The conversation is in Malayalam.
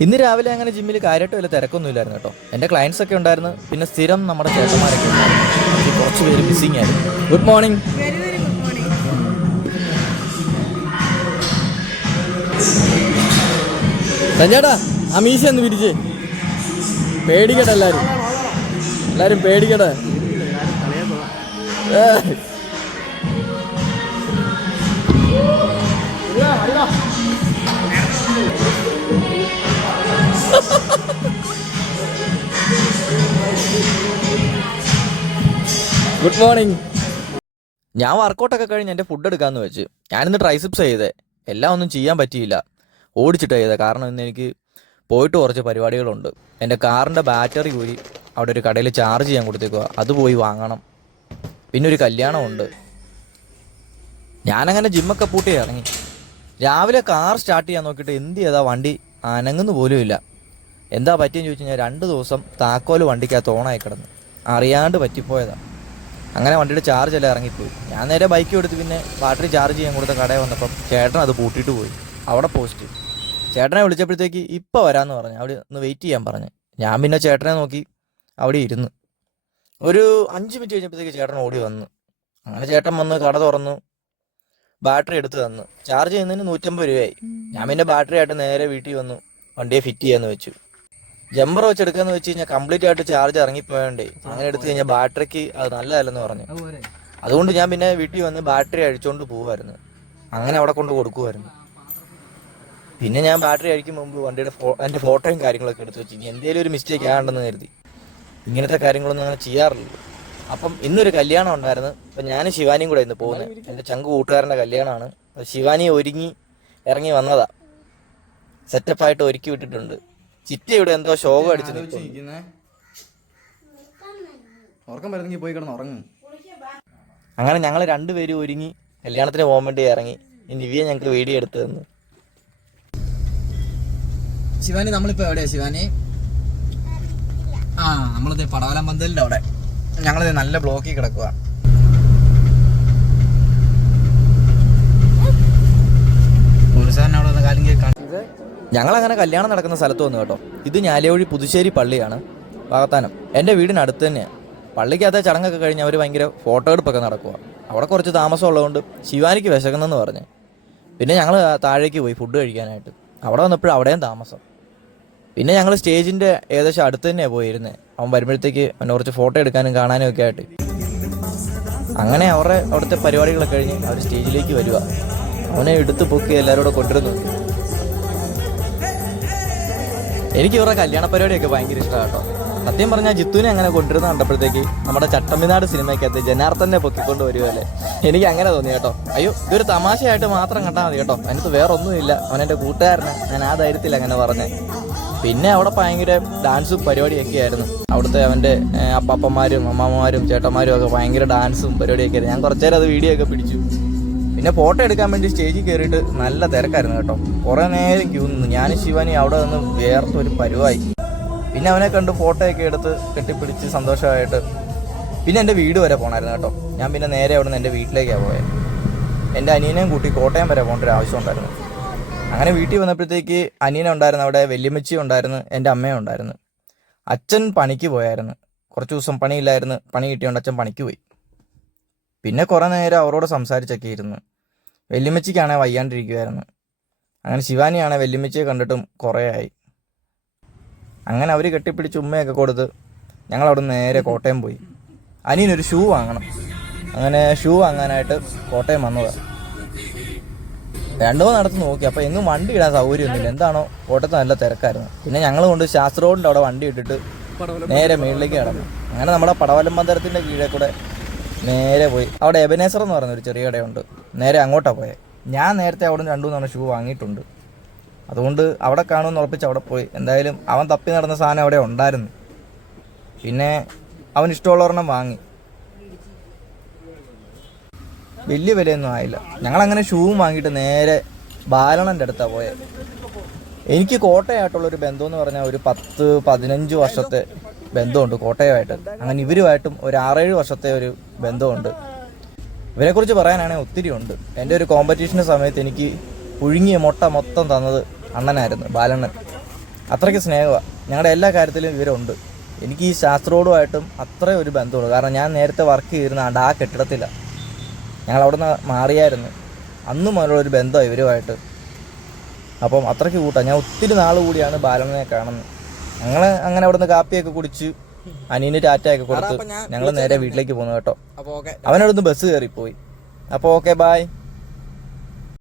ഇന്ന് രാവിലെ അങ്ങനെ ജിമ്മിൽ കാര്യമായിട്ട് വല്ല തിരക്കൊന്നുമില്ലായിരുന്നു കേട്ടോ. എന്റെ ക്ലയൻസ് ഒക്കെ ഉണ്ടായിരുന്നു. പിന്നെ സ്ഥിരം നമ്മുടെ ചേട്ടന്മാരൊക്കെ ഉണ്ടായിരുന്നു. കുറച്ച് പേര് മിസ്സിങ് ആയിരുന്നു. ഗുഡ് മോർണിംഗ് സഞ്ജേട്ടാ ആ മീശ ഒന്ന് പിരിച്ച് പേടിക്കട്ടെ എല്ലാവരും എല്ലാവരും പേടിക്കട്ടെ ഏ. ഗുഡ് മോർണിംഗ് ഞാൻ വർക്കൗട്ടൊക്കെ കഴിഞ്ഞ് എന്റെ ഫുഡ് എടുക്കാന്ന് വെച്ച്. ഞാനിന്ന് ട്രൈസിപ്സ് ചെയ്തേ. എല്ലാം ഒന്നും ചെയ്യാൻ പറ്റിയില്ല. ഓടിച്ചിട്ട് ചെയ്തേ. കാരണം ഇന്ന് എനിക്ക് പോയിട്ട് കുറച്ച് പരിപാടികളുണ്ട്. എന്റെ കാറിന്റെ ബാറ്ററി ഊരി അവിടെ ഒരു കടയിൽ ചാർജ് ചെയ്യാൻ കൊടുത്തേക്കുക അത് പോയി വാങ്ങണം. പിന്നെ ഒരു കല്യാണമുണ്ട്. ഞാനങ്ങനെ ജിമ്മൊക്കെ പൂട്ടി ഇറങ്ങി രാവിലെ കാർ സ്റ്റാർട്ട് ചെയ്യാൻ നോക്കിയിട്ട് എന്ത് ചെയ്താ? വണ്ടി അനങ്ങുന്നു പോലും ഇല്ല എന്താ പറ്റിയെന്ന് ചോദിച്ചു കഴിഞ്ഞാൽ രണ്ട് ദിവസം താക്കോൽ വണ്ടിക്കകത്ത് ഓണായി കിടന്നു. അറിയാണ്ട് പറ്റിപ്പോയതാണ് അങ്ങനെ വണ്ടിയുടെ ചാർജ് എല്ലാം ഇറങ്ങിപ്പോയി. ഞാൻ നേരെ ബൈക്ക് എടുത്ത് പിന്നെ ബാറ്ററി ചാർജ് ചെയ്യാൻ കൊടുത്ത കടയിൽ വന്നപ്പം ചേട്ടൻ അത് പൂട്ടിയിട്ട് പോയി. അവിടെ പോസ്റ്റ് ചേട്ടനെ വിളിച്ചപ്പോഴത്തേക്ക് ഇപ്പോൾ വരാമെന്ന് പറഞ്ഞു. അവിടെ ഒന്ന് വെയിറ്റ് ചെയ്യാൻ പറഞ്ഞു. ഞാൻ പിന്നെ ചേട്ടനെ നോക്കി അവിടെ ഇരുന്ന്. ഒരു അഞ്ച് മിനിറ്റ് കഴിഞ്ഞപ്പോഴത്തേക്ക് ചേട്ടൻ ഓടി വന്നു. അങ്ങനെ ചേട്ടൻ വന്ന് കട തുറന്നു. ബാറ്ററി എടുത്ത് തന്നു. ചാർജ് ചെയ്യുന്നതിന് നൂറ്റമ്പത് രൂപയായി. ഞാൻ പിന്നെ ബാറ്ററി ആയിട്ട് നേരെ വീട്ടിൽ വന്നു. വണ്ടിയെ ഫിറ്റ് ചെയ്യാന്ന് വെച്ചു. ജമ്പർ വെച്ച് എടുക്കാന്ന് വെച്ച് കഴിഞ്ഞാൽ കംപ്ലീറ്റ് ആയിട്ട് ചാർജ് ഇറങ്ങിപ്പോയണ്ടേ. അങ്ങനെ എടുത്തു കഴിഞ്ഞാൽ ബാറ്ററിക്ക് അത് നല്ലതല്ലെന്ന് പറഞ്ഞു. അതുകൊണ്ട് ഞാൻ പിന്നെ വീട്ടിൽ വന്ന് ബാറ്ററി അഴിച്ചുകൊണ്ട് പോവായിരുന്നു. അങ്ങനെ അവിടെ കൊണ്ട് കൊടുക്കുമായിരുന്നു പിന്നെ ഞാൻ ബാറ്ററി അഴിക്കും മുമ്പ് വണ്ടിയുടെ ഫോ എന്റെ ഫോട്ടോയും കാര്യങ്ങളൊക്കെ എടുത്തു വെച്ച് എന്തേലും എന്തെങ്കിലും ഒരു മിസ്റ്റേക്ക് ആകണ്ടെന്ന് കരുതി. ഇങ്ങനത്തെ കാര്യങ്ങളൊന്നും അങ്ങനെ ചെയ്യാറില്ല. അപ്പം ഇന്നൊരു കല്യാണം ഉണ്ടായിരുന്നു. അപ്പം ഞാൻ ശിവാനിയും കൂടെ ഇന്ന് പോകുന്നത് എന്റെ ചങ്ക് കൂട്ടുകാരന്റെ കല്യാണമാണ്. ശിവാനി ഒരുങ്ങി ഇറങ്ങി വന്നതാ. സെറ്റപ്പായിട്ട് ഒരുക്കി വിട്ടിട്ടുണ്ട്. ചിറ്റ ഇവിടെ എന്തോ ശോകം അടിച്ചു ഉറക്കം വരുന്നെങ്കിൽ പോയി കിടന്ന് ഉറങ്ങും. അങ്ങനെ ഞങ്ങൾ രണ്ടുപേരും ഒരുങ്ങി കല്യാണത്തിന് പോകാൻ വേണ്ടി ഇറങ്ങി. ഇനി നിവിയെ ഞങ്ങൾക്ക് വീഡിയോ എടുത്തു തന്നു. ശിവാനി നമ്മളിപ്പോ എവിടെയാ ശിവാനി? ആ നമ്മളിത് പടവലം പന്തലിന്റെ അവിടെ. ഞങ്ങളിത് നല്ല ബ്ലോക്കിൽ കിടക്കുക പോലീസുകാരൻ അവിടെ കാര്യം കേൾക്കാൻ ഞങ്ങളങ്ങനെ കല്യാണം നടക്കുന്ന സ്ഥലത്ത് വന്നു കേട്ടോ. ഇത് ഞാലിയൊഴി പുതുശ്ശേരി പള്ളിയാണ് വാഗത്താനം. എന്റെ വീടിനടുത്ത് തന്നെയാണ് പള്ളിക്കകത്തെ ചടങ്ങൊക്കെ കഴിഞ്ഞ് അവർ ഭയങ്കര ഫോട്ടോ എടുപ്പൊക്കെ നടക്കുക അവിടെ കുറച്ച് താമസം ഉള്ളതുകൊണ്ട് ശിവാനിക്ക് വിശക്കുന്നെന്ന് പറഞ്ഞ്. പിന്നെ ഞങ്ങൾ താഴേക്ക് പോയി ഫുഡ് കഴിക്കാനായിട്ട്. അവിടെ വന്നപ്പോഴും അവിടെയും താമസം. പിന്നെ ഞങ്ങൾ സ്റ്റേജിന്റെ ഏകദേശം അടുത്ത് തന്നെയാണ് പോയിരുന്നത് അവൻ വരുമ്പോഴത്തേക്ക് അവനെ കുറച്ച് ഫോട്ടോ എടുക്കാനും കാണാനും ഒക്കെ ആയിട്ട്. അങ്ങനെ അവരുടെ അവിടുത്തെ പരിപാടികളൊക്കെ കഴിഞ്ഞ് അവർ സ്റ്റേജിലേക്ക് വരിക അവനെ എടുത്ത് പൊക്കി എല്ലാവരും കൂടെ കൊണ്ടുവരുന്നു എനിക്ക് ഇവരുടെ കല്യാണ പരിപാടിയൊക്കെ ഭയങ്കര ഇഷ്ടമാണ് കേട്ടോ. സത്യം പറഞ്ഞാൽ ജിത്തുവിനെ അങ്ങനെ കൊണ്ടുവരുന്ന കണ്ടപ്പോഴത്തേക്ക് നമ്മുടെ ചട്ടമ്പിനാട് സിനിമയ്ക്കകത്ത് ജനാർദ്ദനെ പൊക്കിക്കൊണ്ട് വരുമല്ലേ എനിക്ക് അങ്ങനെ തോന്നി കേട്ടോ. അയ്യോ ഇതൊരു തമാശയായിട്ട് മാത്രം കണ്ടാൽ മതി കേട്ടോ. അതിനകത്ത് വേറെ ഒന്നുമില്ല അവൻ എന്റെ കൂട്ടുകാരനാണ് ഞാൻ ആ ധൈര്യത്തിൽ അങ്ങനെ പറഞ്ഞേ. പിന്നെ അവിടെ ഭയങ്കര ഡാൻസും പരിപാടിയൊക്കെ ആയിരുന്നു. അവിടുത്തെ അവന്റെ അപ്പാപ്പന്മാരും അമ്മാമ്മമാരും ചേട്ടന്മാരും ഒക്കെ ഭയങ്കര ഡാൻസും പരിപാടിയൊക്കെ ആയിരുന്നു. ഞാൻ കുറച്ചേരം അത് വീഡിയോ ഒക്കെ പിടിച്ചു. പിന്നെ ഫോട്ടോ എടുക്കാൻ വേണ്ടി സ്റ്റേജിൽ കയറിയിട്ട് നല്ല തിരക്കായിരുന്നു കേട്ടോ. കുറേ നേരം ക്യൂ നിന്നു. ഞാനും ശിവാനി അവിടെ നിന്ന് വേർത്ത് ഒരു പരുവായി. പിന്നെ അവനെ കണ്ട് ഫോട്ടോ ഒക്കെ എടുത്ത് കെട്ടിപ്പിടിച്ച് സന്തോഷമായിട്ട് പിന്നെ എന്റെ വീട് വരെ പോകണമായിരുന്നു കേട്ടോ. ഞാൻ പിന്നെ നേരെ അവിടെ നിന്ന് എന്റെ വീട്ടിലേക്കാണ് പോയത് എന്റെ അനിയനെയും കൂട്ടി കോട്ടയം വരെ പോകേണ്ട ഒരു ആവശ്യം ഉണ്ടായിരുന്നു. അങ്ങനെ വീട്ടിൽ വന്നപ്പോഴത്തേക്ക് അനിയനെ ഉണ്ടായിരുന്നു അവിടെ വല്യമ്മച്ചി ഉണ്ടായിരുന്നു എന്റെ അമ്മയും ഉണ്ടായിരുന്നു. അച്ഛൻ പണിക്ക് പോയായിരുന്നു. കുറച്ച് ദിവസം പണിയില്ലായിരുന്നു. പണി കിട്ടിയോണ്ട് അച്ഛൻ പണിക്ക് പോയി. പിന്നെ കുറേ നേരം അവരോട് സംസാരിച്ചൊക്കെ ഇരുന്ന്. വല്യമ്മച്ചിക്കാണെ വയ്യാണ്ടിരിക്കുമായിരുന്നു അങ്ങനെ ശിവാനിയാണെ വല്യമ്മച്ചിയെ കണ്ടിട്ടും കുറേ ആയി. അങ്ങനെ അവർ കെട്ടിപ്പിടിച്ച് ഉമ്മയൊക്കെ കൊടുത്ത് ഞങ്ങൾ അവിടെ നേരെ കോട്ടയം പോയി. അനിയനൊരു ഷൂ വാങ്ങണം. അങ്ങനെ ഷൂ വാങ്ങാനായിട്ട് കോട്ടയം വന്നതാണ് രണ്ടോ നടത്ത് നോക്കി. അപ്പോൾ എന്നും വണ്ടി ഇടാൻ സൗകര്യമൊന്നുമില്ല. എന്താണോ കോട്ടയത്ത് നല്ല തിരക്കായിരുന്നു. പിന്നെ ഞങ്ങൾ കൊണ്ട് ശാസ്ത്ര റോഡിന്റെ അവിടെ വണ്ടി ഇട്ടിട്ട് നേരെ മേളിലേക്ക് കടന്നു അങ്ങനെ നമ്മുടെ പടവലം മന്ദിരത്തിന്റെ കീഴെ കൂടെ നേരെ പോയി. അവിടെ എബനേസർ എന്ന് പറയുന്ന ഒരു ചെറിയ കടയുണ്ട്. നേരെ അങ്ങോട്ടാണ് പോയത് ഞാൻ നേരത്തെ അവിടെ നിന്ന് രണ്ടു മൂന്ന് ഷൂ വാങ്ങിയിട്ടുണ്ട്. അതുകൊണ്ട് അവിടെ കാണുമെന്ന് ഉറപ്പിച്ച് അവിടെ പോയി. എന്തായാലും അവൻ തപ്പി നടന്ന സാധനം അവിടെ ഉണ്ടായിരുന്നു. പിന്നെ അവൻ ഇഷ്ടമുള്ളവരെണ്ണം വാങ്ങി. വലിയ വിലയൊന്നും ആയില്ല. ഞങ്ങളങ്ങനെ ഷൂവും വാങ്ങിയിട്ട് നേരെ ബാലണന്റെ അടുത്താണ് പോയത് എനിക്ക് കോട്ടയായിട്ടുള്ളൊരു ബന്ധം എന്ന് പറഞ്ഞാൽ ഒരു പത്ത് പതിനഞ്ച് വർഷത്തെ ബന്ധമുണ്ട് കോട്ടയമായിട്ട്. അങ്ങനെ ഇവരുമായിട്ടും ഒരു ആറേഴ് വർഷത്തെ ഒരു ബന്ധമുണ്ട്. ഇവരെക്കുറിച്ച് പറയാനാണെങ്കിൽ ഒത്തിരി ഉണ്ട്. എന്റെ ഒരു കോമ്പറ്റീഷന്റെ സമയത്ത് എനിക്ക് പുഴുങ്ങിയ മുട്ട മൊത്തം തന്നത് അണ്ണനായിരുന്നു ബാലണ്ണൻ. അത്രയ്ക്ക് സ്നേഹമാണ്. ഞങ്ങളുടെ എല്ലാ കാര്യത്തിലും ഇവരുണ്ട്. എനിക്ക് ഈ ശാസ്ത്രോടുമായിട്ടും അത്രയും ഒരു ബന്ധമുള്ളൂ. കാരണം ഞാൻ നേരത്തെ വർക്ക് ചെയ്തിരുന്ന ആ കെട്ടിടത്തിലാണ് ഞങ്ങൾ അവിടെ നിന്ന് മാറിയായിരുന്നു. അന്നും ഒരു ബന്ധമാണ് ഇവരുമായിട്ട്. അപ്പം അത്രയ്ക്ക് കൂട്ടാം. ഞാൻ ഒത്തിരി നാൾ കൂടിയാണ് ബാലനെ കാണുന്നത്. ഞങ്ങൾ അങ്ങനെ അവിടുന്ന് കാപ്പിയൊക്കെ കുടിച്ച് അനിയന് ടാറ്റയൊക്കെ കൊടുത്ത് ഞങ്ങൾ നേരെ വീട്ടിലേക്ക് പോന്നു കേട്ടോ. അവനവിടുന്ന് ബസ് കയറി പോയി അപ്പോൾ ഓക്കെ ബായ്